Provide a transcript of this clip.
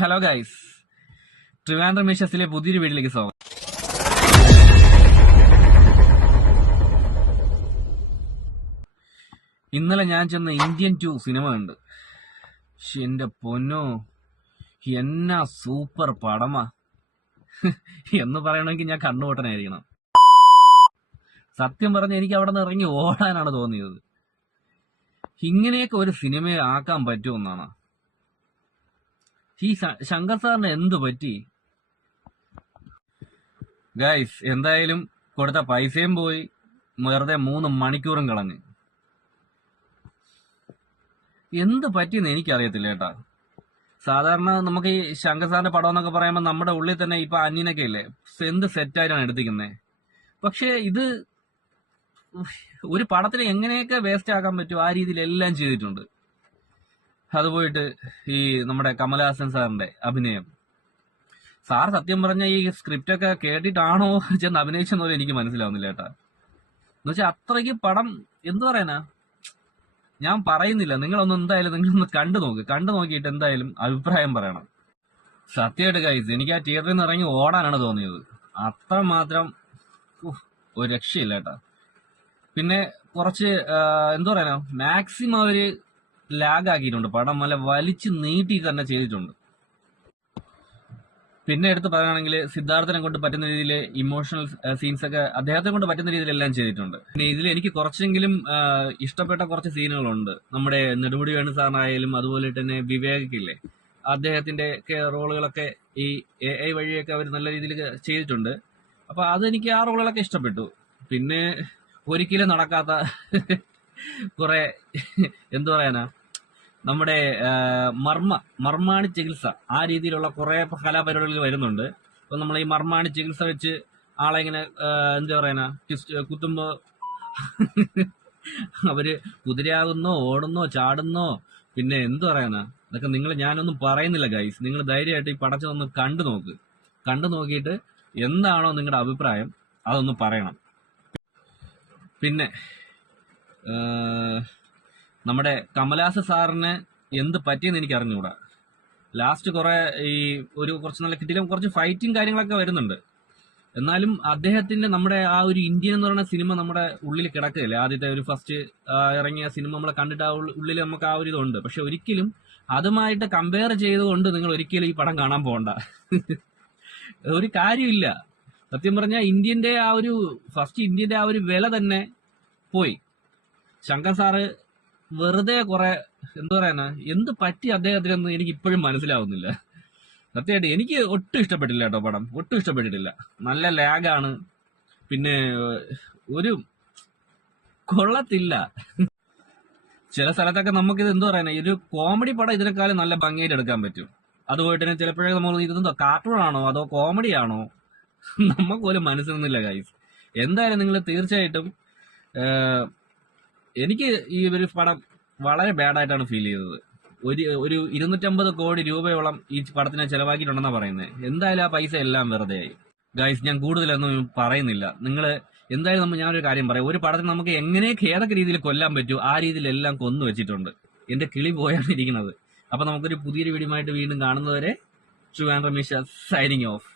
Hello guys, Trivandrum മിഷസിലെ പുതിയൊരു വീട്ടിലേക്ക് സ്വാഗതം. ഇന്നലെ ഞാൻ ചെന്ന ഇന്ത്യൻ 2 സിനിമ ഉണ്ട്. എന്റെ പൊന്നോ, എന്നാ സൂപ്പർ പടമാ എന്ന് പറയണമെങ്കിൽ ഞാൻ കണ്ണുപൊട്ടനായിരിക്കണം. സത്യം പറഞ്ഞ എനിക്ക് അവിടെ നിന്ന് ഇറങ്ങി ഓടാനാണ് തോന്നിയത്. ഇങ്ങനെയൊക്കെ ഒരു സിനിമയെ ആക്കാൻ പറ്റുമെന്നാണ്. ഈ ശങ്കർ സാറിന് എന്ത് പറ്റി? ഗൈസ്, എന്തായാലും കൊടുത്ത പൈസയും പോയി, വെറുതെ 3 മണിക്കൂറും കളഞ്ഞ്. എന്ത് പറ്റിയെന്ന് എനിക്കറിയത്തില്ല കേട്ടാ. സാധാരണ നമുക്ക് ഈ ശങ്കർ സാറിന്റെ പടം എന്നൊക്കെ പറയുമ്പോൾ നമ്മുടെ ഉള്ളിൽ തന്നെ ഇപ്പൊ അന്യനൊക്കെ ഇല്ലേ, എന്ത് സെറ്റായിട്ടാണ് എടുത്തിരിക്കുന്നത്. പക്ഷെ ഇത് ഒരു പടത്തിൽ എങ്ങനെയൊക്കെ വേസ്റ്റ് ആക്കാൻ പറ്റും ആ രീതിയിൽ എല്ലാം ചെയ്തിട്ടുണ്ട്. അത് പോയിട്ട് ഈ നമ്മുടെ കമലഹാസൻ സാറിന്റെ അഭിനയം, സാർ സത്യം പറഞ്ഞ ഈ സ്ക്രിപ്റ്റ് ഒക്കെ കേട്ടിട്ടാണോ ചെന്ന് അഭിനയിച്ചെന്നോലും എനിക്ക് മനസ്സിലാവുന്നില്ല കേട്ടാ. എന്നുവെച്ചാൽ അത്രയ്ക്ക് പടം എന്തു പറയാനാ, ഞാൻ പറയുന്നില്ല. നിങ്ങളൊന്ന് കണ്ടു നോക്കിയിട്ട് എന്തായാലും അഭിപ്രായം പറയണം. സത്യമായിട്ട് ഗൈസ്, എനിക്ക് ആ തിയേറ്ററിൽ നിന്ന് ഇറങ്ങി ഓടാനാണ് തോന്നിയത്. അത്രമാത്രം ഒരു രക്ഷയില്ല കേട്ടാ. പിന്നെ കുറച്ച് എന്താ പറയാനാ, മാക്സിമം അവര് ലാഗ് ആക്കിയിട്ടുണ്ട്. പടം നല്ല വലിച്ചു നീട്ടി തന്നെ ചെയ്തിട്ടുണ്ട്. പിന്നെ എടുത്ത് പറയുകയാണെങ്കിൽ സിദ്ധാർത്ഥനെ കൊണ്ട് പറ്റുന്ന രീതിയിൽ ഇമോഷണൽ സീൻസ് ഒക്കെ അദ്ദേഹത്തെ കൊണ്ട് പറ്റുന്ന രീതിയിൽ എല്ലാം ചെയ്തിട്ടുണ്ട്. പിന്നെ ഇതിൽ എനിക്ക് കുറച്ചെങ്കിലും ഇഷ്ടപ്പെട്ട കുറച്ച് സീനുകളുണ്ട്. നമ്മുടെ നെടുമുടി വേണു സാറിനായാലും അതുപോലെ തന്നെ വിവേകില്ലേ, അദ്ദേഹത്തിന്റെ ഒക്കെ റോളുകളൊക്കെ ഈ AI വഴിയൊക്കെ അവർ നല്ല രീതിയിൽ ചെയ്തിട്ടുണ്ട്. അപ്പൊ അതെനിക്ക് ആ റോളുകളൊക്കെ ഇഷ്ടപ്പെട്ടു. പിന്നെ ഒരിക്കലും നടക്കാത്ത കുറെ എന്തു പറയാനാ, നമ്മുടെ മർമാണി ചികിത്സ, ആ രീതിയിലുള്ള കുറെ കലാപരിപാടികൾ വരുന്നുണ്ട്. അപ്പൊ നമ്മൾ ഈ മർമാണി ചികിത്സ വെച്ച് ആളെ ഇങ്ങനെ എന്താ പറയാനാ, കുത്തുമ്പോ അവര് കുതിരയാകുന്നോ, ഓടുന്നോ, ചാടുന്നോ, പിന്നെ എന്തു പറയാനാ, അതൊക്കെ ഞാനൊന്നും പറയുന്നില്ല ഗൈസ്. നിങ്ങൾ ധൈര്യമായിട്ട് ഈ പടച്ചതൊന്ന് കണ്ടു നോക്കിയിട്ട് എന്താണോ നിങ്ങളുടെ അഭിപ്രായം അതൊന്ന് പറയണം. പിന്നെ നമ്മുടെ കമലഹാസൻ സാറിന് എന്ത് പറ്റിയെന്ന് എനിക്ക് അറിഞ്ഞുകൂടാ. ലാസ്റ്റ് കുറെ ഈ കുറച്ച് നല്ല കിട്ടിയിലും കുറച്ച് ഫൈറ്റിങ് കാര്യങ്ങളൊക്കെ വരുന്നുണ്ട്. എന്നാലും അദ്ദേഹത്തിന്റെ നമ്മുടെ ആ ഒരു ഇന്ത്യൻ എന്ന് പറയുന്ന സിനിമ നമ്മുടെ ഉള്ളിൽ കിടക്കുകയല്ലേ. ആദ്യത്തെ ഒരു ഫസ്റ്റ് ഇറങ്ങിയ സിനിമ നമ്മളെ കണ്ടിട്ട് ആ ഉള്ളിൽ നമുക്ക് ആ ഒരു ഇതുണ്ട്. പക്ഷെ ഒരിക്കലും അതുമായിട്ട് കമ്പയർ ചെയ്തുകൊണ്ട് നിങ്ങൾ ഒരിക്കലും ഈ പടം കാണാൻ പോകണ്ട. ഒരു കാര്യമില്ല. സത്യം പറഞ്ഞാൽ ഇന്ത്യന്റെ ആ ഒരു വില തന്നെ പോയി. ശങ്കർ സാറ് വെറുതെ കുറെ എന്താ പറയാനാ, എന്ത് പറ്റി അദ്ദേഹത്തിനൊന്നും എനിക്ക് ഇപ്പോഴും മനസ്സിലാവുന്നില്ല. സത്യമായിട്ട് എനിക്ക് ഒട്ടും ഇഷ്ടപ്പെട്ടില്ല കേട്ടോ പടം, ഒട്ടും ഇഷ്ടപ്പെട്ടിട്ടില്ല. നല്ല ലാഗാണ്, പിന്നെ ഒരു കൊള്ളത്തില്ല. ചില സ്ഥലത്തൊക്കെ നമുക്കിത് എന്താ പറയാനാ, ഒരു കോമഡി പടം ഇതിനേക്കാളും നല്ല ഭംഗിയായിട്ട് എടുക്കാൻ പറ്റും. അതുപോലെ തന്നെ ചിലപ്പോഴേ നമ്മൾ ഇതെന്തോ കാർട്ടൂൺ ആണോ അതോ കോമഡി ആണോ നമുക്ക് പോലും മനസ്സിലൊന്നുമില്ല ഗൈസ്. എന്തായാലും നിങ്ങൾ തീർച്ചയായിട്ടും, എനിക്ക് ഈ ഒരു പടം വളരെ ബാഡായിട്ടാണ് ഫീൽ ചെയ്തത്. ഒരു 250 കോടി രൂപയോളം ഈ പടത്തിനെ ചെലവാക്കിയിട്ടുണ്ടെന്നാണ് പറയുന്നത്. എന്തായാലും ആ പൈസ എല്ലാം വെറുതെ ആയി ഗൈസ്. ഞാൻ കൂടുതലൊന്നും പറയുന്നില്ല. നിങ്ങൾ എന്തായാലും ഞാനൊരു കാര്യം പറയാം, ഒരു പടത്തിന് നമുക്ക് എങ്ങനെയൊക്കെ ഏതൊക്കെ രീതിയിൽ കൊല്ലാൻ പറ്റൂ ആ രീതിയിലെല്ലാം കൊന്നു വെച്ചിട്ടുണ്ട്. എന്റെ കിളി പോയാണ് ഇരിക്കുന്നത്. അപ്പൊ നമുക്കൊരു പുതിയൊരു വീഡിയോ ആയിട്ട് വീണ്ടും കാണുന്നവരെ, ട്രിവാൻഡ്രം മിഷ സൈനിങ് ഓഫ്.